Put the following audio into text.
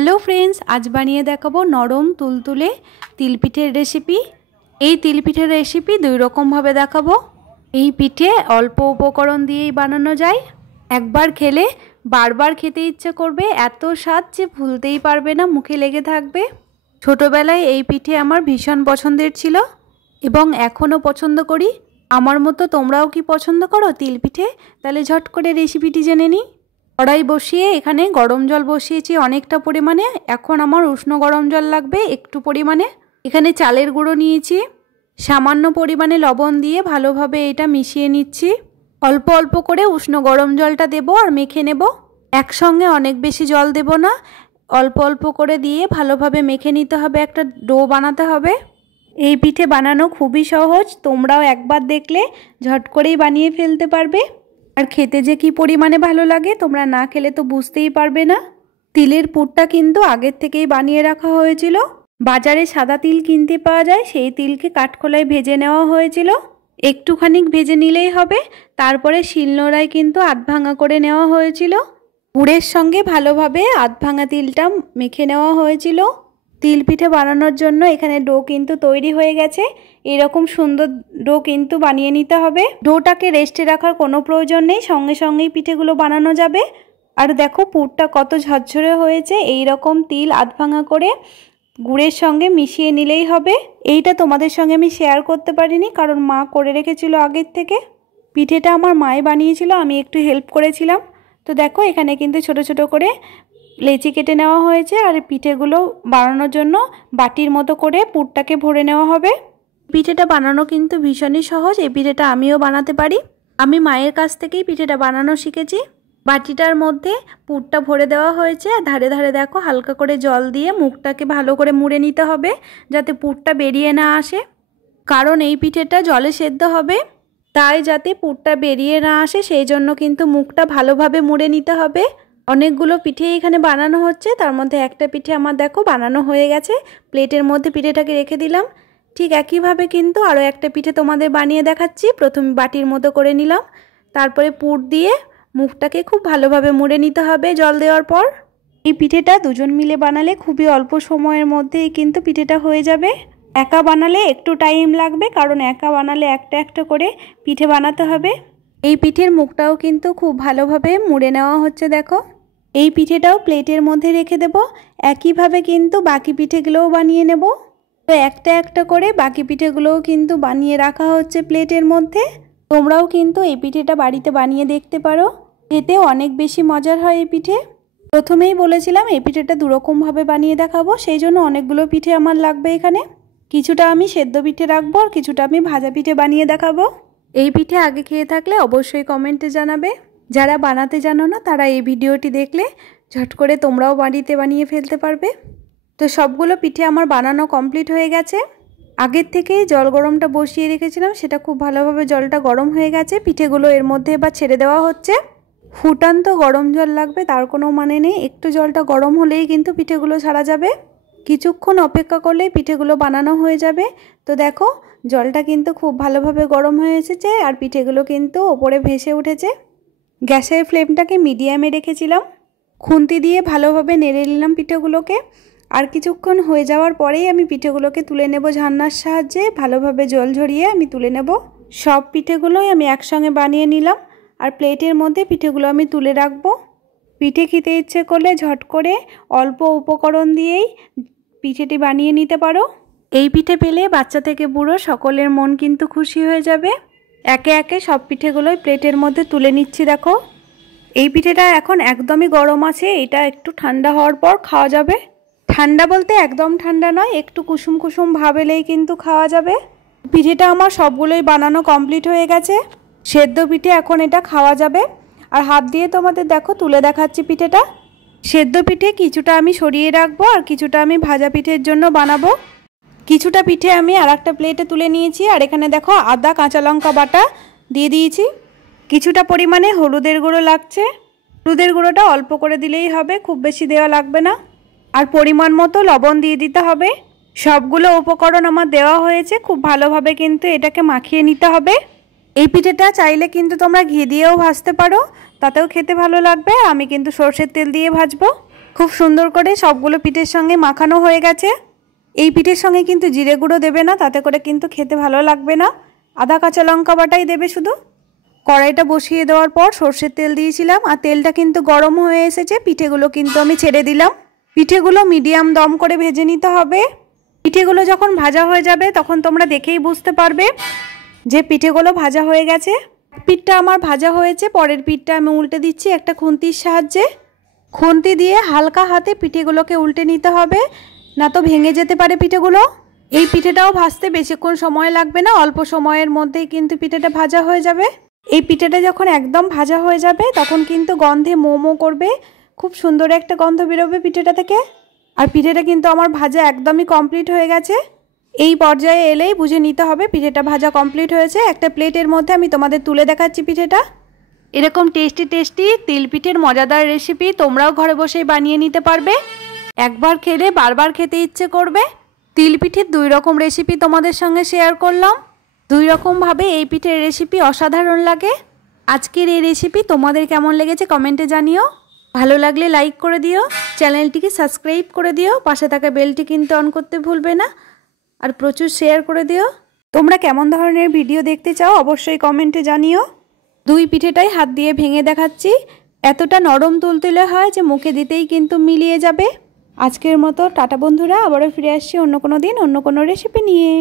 Hello friends, आज बानिए देखाबो नरम तुलतुले तिल पिठेर रेसिपि। এই তিল পিঠের রেসিপি দুই রকম ভাবে দেখাবো। এই পিঠে অল্প উপকরণ দিয়েই বানানো যায়। একবার খেলে বারবার খেতে ইচ্ছে করবে, এত স্বাদ যে ভুলতেই পারবে না, মুখে লেগে থাকবে। ছোটবেলায় এই পিঠে আমার ভীষণ পছন্দের ছিল এবং এখনো পছন্দ করি। আমার মতো তোমরাও কি পছন্দ করো তিল পিঠে? তাহলে ঝট করে রেসিপিটি জেনে নিই। কড়াই বসিয়ে এখানে গরম জল বসিয়েছি অনেকটা পরিমাণে। এখন আমার উষ্ণ গরম জল লাগবে একটু পরিমাণে। এখানে চালের গুঁড়ো নিয়েছি, সামান্য পরিমাণে লবণ দিয়ে ভালোভাবে এটা মিশিয়ে নিচ্ছি। অল্প অল্প করে উষ্ণ গরম জলটা দেব আর মেখে নেব। একসঙ্গে অনেক বেশি জল দেব না, অল্প অল্প করে দিয়ে ভালোভাবে মেখে নিতে হবে। একটা ডো বানাতে হবে। এই পিঠে বানানো খুবই সহজ, তোমরাও একবার দেখলে ঝট করেই বানিয়ে ফেলতে পারবে। আর খেতে যে কি পরিমাণে ভালো লাগে তোমরা না খেলে তো বুঝতেই পারবে না। তিলের পুরটা কিন্তু আগের থেকেই বানিয়ে রাখা হয়েছিল। বাজারে সাদা তিল কিনতে পাওয়া যায়, সেই তিলকে কাঠখোলায় ভেজে নেওয়া হয়েছিল। একটুখানি ভেজে নিলেই হবে। তারপরে শিলনোড়ায় কিন্তু আধভাঙা করে নেওয়া হয়েছিল। গুড়ের সঙ্গে ভালোভাবে আধভাঙা তিলটা মেখে নেওয়া হয়েছিল। তিল পিঠে বানানোর জন্য এখানে ডো কিন্তু তৈরি হয়ে গেছে। এরকম সুন্দর ডো কিন্তু বানিয়ে নিতে হবে। ডোটাকে রেস্টে রাখার কোনো প্রয়োজন নেই, সঙ্গে সঙ্গেই পিঠেগুলো বানানো যাবে। আর দেখো পুরটা কত ঝরঝরে হয়েছে। এই রকম তিল আধভাঙা করে গুড়ের সঙ্গে মিশিয়ে নিলেই হবে। এইটা তোমাদের সঙ্গে আমি শেয়ার করতে পারিনি, কারণ মা করে রেখেছিল আগের থেকে। পিঠেটা আমার মাই বানিয়েছিল, আমি একটু হেল্প করেছিলাম। তো দেখো এখানে কিন্তু ছোট ছোট করে লেচি কেটে নেওয়া হয়েছে। আর পিঠেগুলো বানানোর জন্য বাটির মতো করে পুরটাকে ভরে নেওয়া হবে। পিঠেটা বানানো কিন্তু ভীষণই সহজ। এই পিঠেটা আমিও বানাতে পারি। আমি মায়ের কাছ থেকেই পিঠেটা বানানো শিখেছি। বাটিটার মধ্যে পুরটা ভরে দেওয়া হয়েছে। আর ধারে ধারে দেখো হালকা করে জল দিয়ে মুখটাকে ভালো করে মুড়ে নিতে হবে, যাতে পুরটা বেরিয়ে না আসে। কারণ এই পিঠেটা জলে সেদ্ধ হবে, তাই যাতে পুরটা বেরিয়ে না আসে সেই জন্য কিন্তু মুখটা ভালোভাবে মুড়ে নিতে হবে। অনেকগুলো পিঠে এখানে বানানো হচ্ছে, তার মধ্যে একটা পিঠে আমার দেখো বানানো হয়ে গেছে। প্লেটের মধ্যে পিঠেটাকে রেখে দিলাম। ঠিক একইভাবে কিন্তু আরও একটা পিঠে তোমাদের বানিয়ে দেখাচ্ছি। প্রথমে বাটির মতো করে নিলাম, তারপরে পুর দিয়ে মুখটাকে খুব ভালোভাবে মুড়ে নিতে হবে জল দেওয়ার পর। এই পিঠেটা দুজন মিলে বানালে খুবই অল্প সময়ের মধ্যেই কিন্তু পিঠেটা হয়ে যাবে। একা বানালে একটু টাইম লাগবে, কারণ একা বানালে একটা একটা করে পিঠে বানাতে হবে। এই পিঠের মুখটাও কিন্তু খুব ভালোভাবে মুড়ে নেওয়া হচ্ছে দেখো। এই পিঠেটাও প্লেটের মধ্যে রেখে দেব। একইভাবে কিন্তু বাকি পিঠেগুলোও বানিয়ে নেব। তো একটা একটা করে বাকি পিঠেগুলোও কিন্তু বানিয়ে রাখা হচ্ছে প্লেটের মধ্যে। তোমরাও কিন্তু এই পিঠেটা বাড়িতে বানিয়ে দেখতে পারো, খেতে অনেক বেশি মজার হয় এই পিঠে। প্রথমেই বলেছিলাম এই পিঠেটা দুরকমভাবে বানিয়ে দেখাবো, সেই জন্য অনেকগুলো পিঠে আমার লাগবে এখানে। কিছুটা আমি সেদ্ধ পিঠে রাখবো আর কিছুটা আমি ভাজা পিঠে বানিয়ে দেখাবো। এই পিঠে আগে খেয়ে থাকলে অবশ্যই কমেন্টে জানাবে। যারা বানাতে জানো না তারা এই ভিডিওটি দেখলে ঝট করে তোমরাও বাড়িতে বানিয়ে ফেলতে পারবে। তো সবগুলো পিঠে আমার বানানো কমপ্লিট হয়ে গেছে। আগের থেকেই জল গরমটা বসিয়ে রেখেছিলাম, সেটা খুব ভালোভাবে জলটা গরম হয়ে গেছে। পিঠেগুলো এর মধ্যে এবার ছেড়ে দেওয়া হচ্ছে। ফুটান্ত গরম জল লাগবে তার কোনো মানে নেই, একটু জলটা গরম হলেই কিন্তু পিঠেগুলো ছাড়া যাবে। কিছুক্ষণ অপেক্ষা করলেই পিঠেগুলো বানানো হয়ে যাবে। তো দেখো জলটা কিন্তু খুব ভালোভাবে গরম হয়ে এসেছে আর পিঠেগুলো কিন্তু ওপরে ভেসে উঠেছে। গ্যাসের ফ্লেমটাকে মিডিয়ামে রেখেছিলাম। খুন্তি দিয়ে ভালোভাবে নেড়ে নিলাম পিঠেগুলোকে। আর কিছুক্ষণ হয়ে যাওয়ার পরেই আমি পিঠেগুলোকে তুলে নেব ঝান্নার সাহায্যে। ভালোভাবে জল ঝরিয়ে আমি তুলে নেব। সব পিঠেগুলোই আমি একসঙ্গে বানিয়ে নিলাম আর প্লেটের মধ্যে পিঠেগুলো আমি তুলে রাখবো। পিঠে খেতে ইচ্ছে করলে ঝট করে অল্প উপকরণ দিয়েই পিঠেটি বানিয়ে নিতে পারো। এই পিঠে পেলে বাচ্চা থেকে বুড়ো সকলের মন কিন্তু খুশি হয়ে যাবে। একে একে সব পিঠেগুলোই প্লেটের মধ্যে তুলে নিচ্ছি দেখো। এই পিঠেটা এখন একদমই গরম আছে, এটা একটু ঠান্ডা হওয়ার পর খাওয়া যাবে। ঠান্ডা বলতে একদম ঠান্ডা নয়, একটু কুসুম কুসুম ভাব এলেই কিন্তু খাওয়া যাবে। পিঠেটা আমার সবগুলোই বানানো কমপ্লিট হয়ে গেছে। সেদ্ধ পিঠে এখন এটা খাওয়া যাবে। আর হাত দিয়ে তোমাদের দেখো তুলে দেখাচ্ছি পিঠেটা। সেদ্ধ পিঠে কিছুটা আমি সরিয়ে রাখবো আর কিছুটা আমি ভাজা পিঠের জন্য বানাবো। কিছুটা পিঠে আমি আর একটা প্লেটে তুলে নিয়েছি। আর এখানে দেখো আদা কাঁচা লঙ্কা বাটা দিয়ে দিয়েছি। কিছুটা পরিমাণে হলুদের গুঁড়ো লাগছে। হলুদের গুঁড়োটা অল্প করে দিলেই হবে, খুব বেশি দেওয়া লাগবে না। আর পরিমাণ মতো লবণ দিয়ে দিতে হবে। সবগুলো উপকরণ আমার দেওয়া হয়েছে। খুব ভালোভাবে কিন্তু এটাকে মাখিয়ে নিতে হবে। এই পিঠেটা চাইলে কিন্তু তোমরা ঘি দিয়েও ভাজতে পারো, তাতেও খেতে ভালো লাগবে। আমি কিন্তু সরষের তেল দিয়ে ভাজবো। খুব সুন্দর করে সবগুলো পিঠের সঙ্গে মাখানো হয়ে গেছে। এই পিঠের সঙ্গে কিন্তু জিরে গুঁড়ো দেবে না, তাতে করে কিন্তু খেতে ভালো লাগবে না। আদা কাঁচা লঙ্কা বাটাই দেবে শুধু। কড়াইটা বসিয়ে দেওয়ার পর সর্ষের তেল দিয়েছিলাম, আর তেলটা কিন্তু গরম হয়ে এসেছে। পিঠেগুলো কিন্তু আমি ছেড়ে দিলাম। পিঠেগুলো মিডিয়াম দম করে ভেজে নিতে হবে। পিঠেগুলো যখন ভাজা হয়ে যাবে তখন তোমরা দেখেই বুঝতে পারবে যে পিঠেগুলো ভাজা হয়ে গেছে। পিঠটা আমার ভাজা হয়েছে, পরের পিঠটা আমি উল্টে দিচ্ছি একটা খুন্তির সাহায্যে। খুন্তি দিয়ে হালকা হাতে পিঠেগুলোকে উল্টে নিতে হবে, না তো ভেঙে যেতে পারে পিঠেগুলো। এই পিঠেটাও ভাজতে বেশিক্ষণ সময় লাগবে না, অল্প সময়ের মধ্যেই কিন্তু পিঠেটা ভাজা হয়ে যাবে। এই পিঠেটা যখন একদম ভাজা হয়ে যাবে তখন কিন্তু গন্ধে মোমো করবে, খুব সুন্দর একটা গন্ধ বেরোবে পিঠেটা থেকে। আর পিঠেটা কিন্তু আমার ভাজা একদমই কমপ্লিট হয়ে গেছে। এই পর্যায়ে এলেই বুঝে নিতে হবে পিঠেটা ভাজা কমপ্লিট হয়েছে। একটা প্লেটের মধ্যে আমি তোমাদের তুলে দেখাচ্ছি পিঠেটা। এরকম টেস্টি টেস্টি তিল পিঠের মজাদার রেসিপি তোমরাও ঘরে বসেই বানিয়ে নিতে পারবে। একবার খেলে বারবার খেতে ইচ্ছে করবে। তিল পিঠের 2 রকম রেসিপি তোমাদের সঙ্গে শেয়ার করলাম। 2 রকমভাবে এই পিঠের রেসিপি অসাধারণ লাগে। আজকের এই রেসিপি তোমাদের কেমন লেগেছে কমেন্টে জানিও। ভালো লাগলে লাইক করে দিও, চ্যানেলটিকে সাবস্ক্রাইব করে দিও, পাশে থাকা বেলটি কিন্তু অন করতে ভুলবে না, আর প্রচুর শেয়ার করে দিও। তোমরা কেমন ধরনের ভিডিও দেখতে চাও অবশ্যই কমেন্টে জানিও। 2 পিঠেটাই হাত দিয়ে ভেঙে দেখাচ্ছি। এতটা নরম তুলতুলে হয় যে মুখে দিতেই কিন্তু মিলিয়ে যাবে। আজকের মতো টাটা বন্ধুরা, আবারও ফিরে আসছি অন্য কোনো দিন অন্য কোনো রেসিপি নিয়ে।